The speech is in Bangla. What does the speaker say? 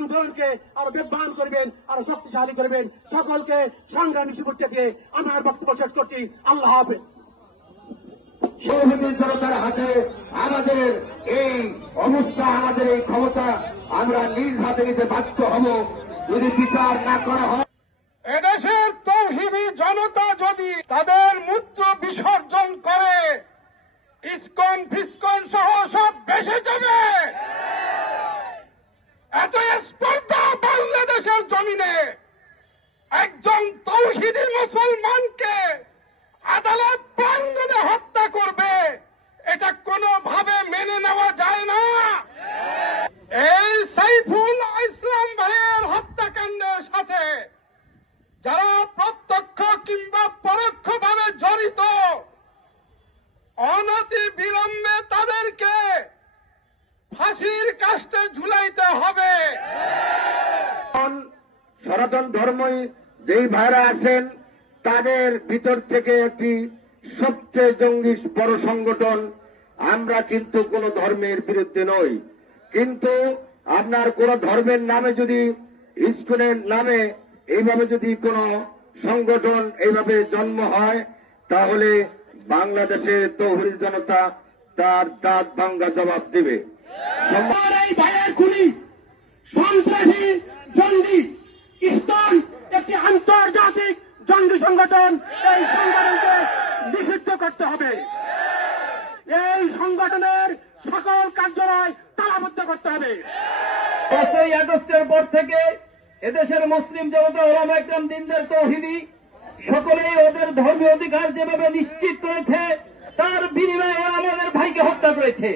আন্দোলনকে আরো বেগবান করবেন, আরো শক্তিশালী করবেন। সকলকে সংগ্রামী শুভেচ্ছা দিয়ে আমার বক্তব্য শেষ করছি। আল্লাহ হাফেজ। শহীদ জনতার হাতে আমাদের এই অবস্থা, আমাদের এই ক্ষমতা আমরা নিজ হাতে নিতে বাধ্য হব যদি বিচার না করা হয়। এদেশের তৌহিদি জনতা যদি তাদের মূত্র বিসর্জন করে ইসকন ফিসকন সহ সব বেসে যাবে। এত স্পর্ধা বাংলাদেশের জমিনে একজন তৌহিদি মুসলমানকে আদালত প্রাঙ্গণে হত্যা করবে, এটা কোনোভাবে মেনে নেওয়া যায় না। এই সাইফুল ইসলাম ভাইয়ের হত্যাকাণ্ডের সাথে যারা প্রত্যক্ষ কিংবা পরোক্ষভাবে জড়িত, অনতি বিলম্বে তাদেরকে ফাঁসির কাস্টে ঝুলাইতে হবে। সনাতন ধর্মই যেই ভাইরা আছেন তাদের ভিতর থেকে একটি সবচেয়ে জঙ্গি বড় সংগঠন। আমরা কিন্তু কোন ধর্মের বিরুদ্ধে নই, কিন্তু আপনার কোন ধর্মের নামে যদি ইসকনের নামে এইভাবে যদি কোন সংগঠন এইভাবে জন্ম হয় তাহলে বাংলাদেশে তৌহিদি জনতা তার দাঁত ভাঙ্গা জবাব দেবে। এই ভাইয়ের খুনি সন্ত্রাসী জঙ্গি ইসকন একটি আন্তর্জাতিক জঙ্গি সংগঠন। এই সংগঠনকে নিষিদ্ধ করতে হবে। এই সংগঠনের সকল কার্যালয় তালাবদ্ধ করতে হবে। 5ই আগস্টের পর থেকে এদেশের মুসলিম জনতা ওলামা একরাম দিনদার তৌহিদি সকলেই ওদের ধর্মীয় অধিকার যেভাবে নিশ্চিত করেছে তার বিনিময়ে আমাদের ভাইকে হত্যা করেছে।